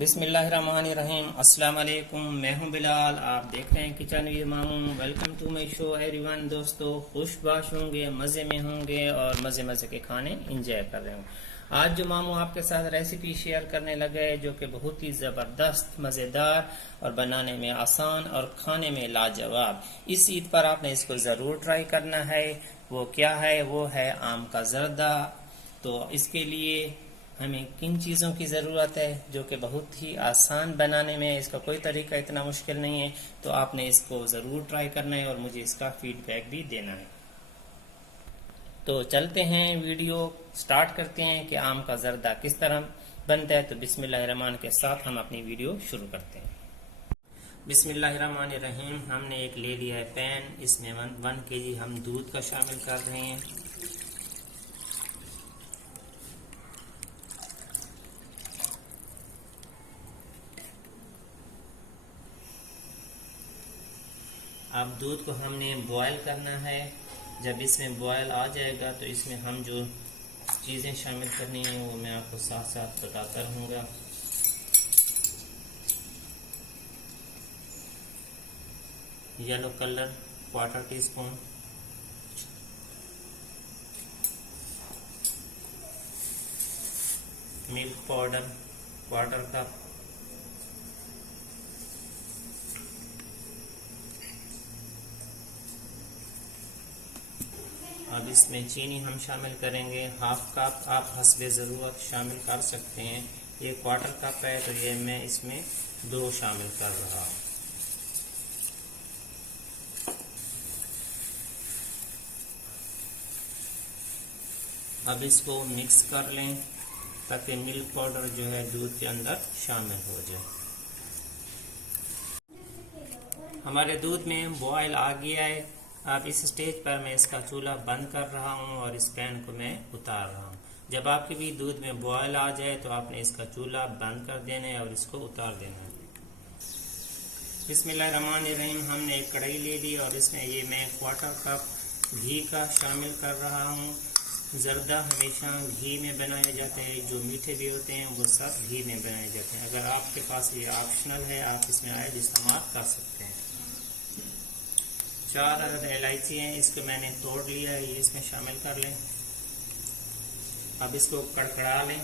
बिस्मिल्लाहिर्रहमानिर्रहीम। अस्सलाम वालेकुम। मैं हूं बिलाल, आप देख रहे हैं kitchen with Mamu. Welcome to my show everyone. दोस्तों खुशबाश होंगे, मज़े में होंगे और मज़े मज़े के खाने इंजॉय कर रहे होंगे। आज जो मामू आपके साथ रेसिपी शेयर करने लगे जो कि बहुत ही ज़बरदस्त, मज़ेदार और बनाने में आसान और खाने में लाजवाब। इस ईद पर आपने इसको ज़रूर ट्राई करना है। वो क्या है? वो है आम का ज़र्दा। तो इसके लिए हमें किन चीज़ों की ज़रूरत है जो कि बहुत ही आसान बनाने में है, इसका कोई तरीका इतना मुश्किल नहीं है। तो आपने इसको ज़रूर ट्राई करना है और मुझे इसका फीडबैक भी देना है। तो चलते हैं, वीडियो स्टार्ट करते हैं कि आम का ज़र्दा किस तरह बनता है। तो बिस्मिल्लाहिर्रहमान के साथ हम अपनी वीडियो शुरू करते हैं। बिस्मिल्लाहिर्रहमानिर्रहीम। हमने एक ले लिया है पैन, इसमें 1 kg हम दूध का शामिल कर रहे हैं। अब दूध को हमने बॉयल करना है। जब इसमें बॉयल आ जाएगा तो इसमें हम जो चीज़ें शामिल करनी हैं वो मैं आपको साथ साथ बताता रहूँगा। Yellow colour 1/4 teaspoon, milk powder 1/4 cup, अब इसमें चीनी हम शामिल करेंगे 1/2 कप। आप हस्बे ज़रूरत शामिल कर सकते हैं। ये 1/4 कप है तो ये मैं इसमें 2 शामिल कर रहा हूँ। अब इसको मिक्स कर लें ताकि मिल्क पाउडर जो है दूध के अंदर शामिल हो जाए। हमारे दूध में बॉयल आ गया है। अब इस स्टेज पर मैं इसका चूल्हा बंद कर रहा हूँ और इस पैन को मैं उतार रहा हूँ। जब आपके भी दूध में बॉयल आ जाए तो आपने इसका चूल्हा बंद कर देना है और इसको उतार देना है। बिस्मिल्लाहिर्रहमानिर्रहीम। हमने एक कढ़ाई ले ली और इसमें ये मैं 1/4 कप घी का शामिल कर रहा हूँ। ज़र्दा हमेशा घी में बनाया जाता है, जो मीठे भी होते हैं वो सब घी में बनाए जाते हैं। अगर आपके पास ये ऑप्शनल है, आप इसमें आयल इस्तेमाल कर सकते हैं। 4 अदद इलायची हैं, इसको मैंने तोड़ लिया है, ये इसमें शामिल कर लें। अब इसको कड़कड़ा लें।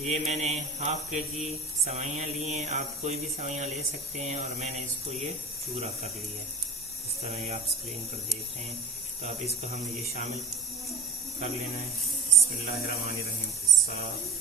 ये मैंने 1/2 kg सवाइयाँ ली हैं, आप कोई भी सवाइयाँ ले सकते हैं और मैंने इसको ये चूरा कर लिया है। इस तरह ये आप स्क्रीन पर देख रहे हैं। तो अब इसको हमने ये शामिल कर लेना है बिस्मिल्लाहिर्रहमानिर्रहीम के साथ।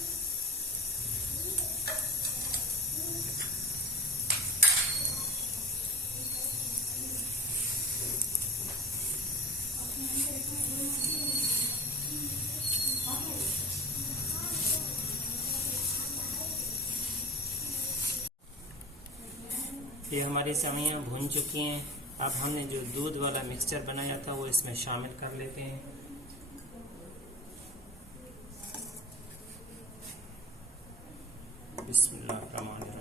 ये हमारी सवाइयाँ भुन चुकी हैं। अब हमने जो दूध वाला मिक्सचर बनाया था वो इसमें शामिल कर लेते हैं। बिस्मिल्लाहिर्रहमानिर्रहीम।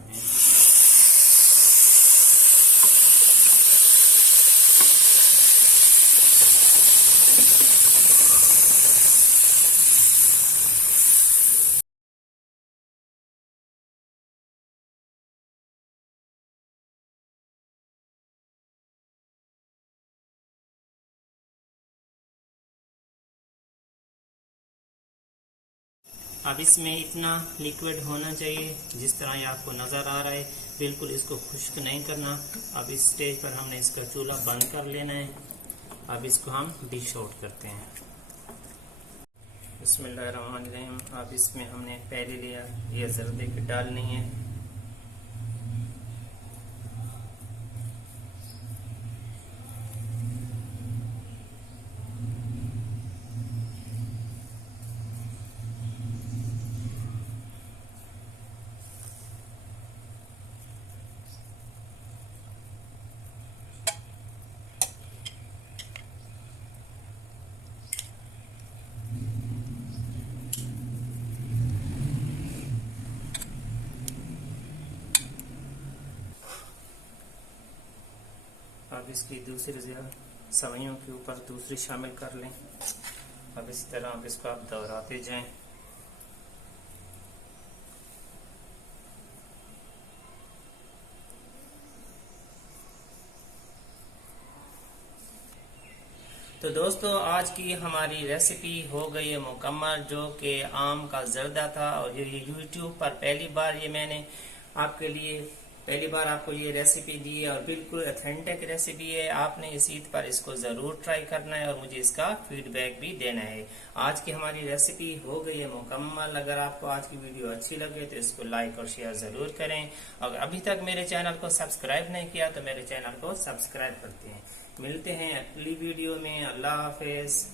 अब इसमें इतना लिक्विड होना चाहिए जिस तरह ये आपको नज़र आ रहा है, बिल्कुल इसको खुश्क नहीं करना। अब इस स्टेज पर हमने इसका चूल्हा बंद कर लेना है। अब इसको हम डिश आउट करते हैं। बिस्मिल्लाहिर्रहमानिर्रहीम। अब इसमें हमने पहले लिया ये ज़र्दे की डालनी है। अब इसकी दूसरी जगह सवैयों के ऊपर दूसरी शामिल कर लें। अब इसी तरह आप इसको आप दोहराते जाएं। तो दोस्तों आज की हमारी रेसिपी हो गई है मुकम्मल, जो कि आम का जर्दा था। और ये यूट्यूब पर पहली बार ये मैंने आपके लिए पहली बार आपको ये रेसिपी दी है और बिल्कुल ऑथेंटिक रेसिपी है। आपने इस ईद पर इसको जरूर ट्राई करना है और मुझे इसका फीडबैक भी देना है। आज की हमारी रेसिपी हो गई है मुकम्मल। अगर आपको आज की वीडियो अच्छी लगे तो इसको लाइक और शेयर जरूर करें। अगर अभी तक मेरे चैनल को सब्सक्राइब नहीं किया तो मेरे चैनल को सब्सक्राइब करते हैं। मिलते हैं अगली वीडियो में। अल्लाह हाफिज।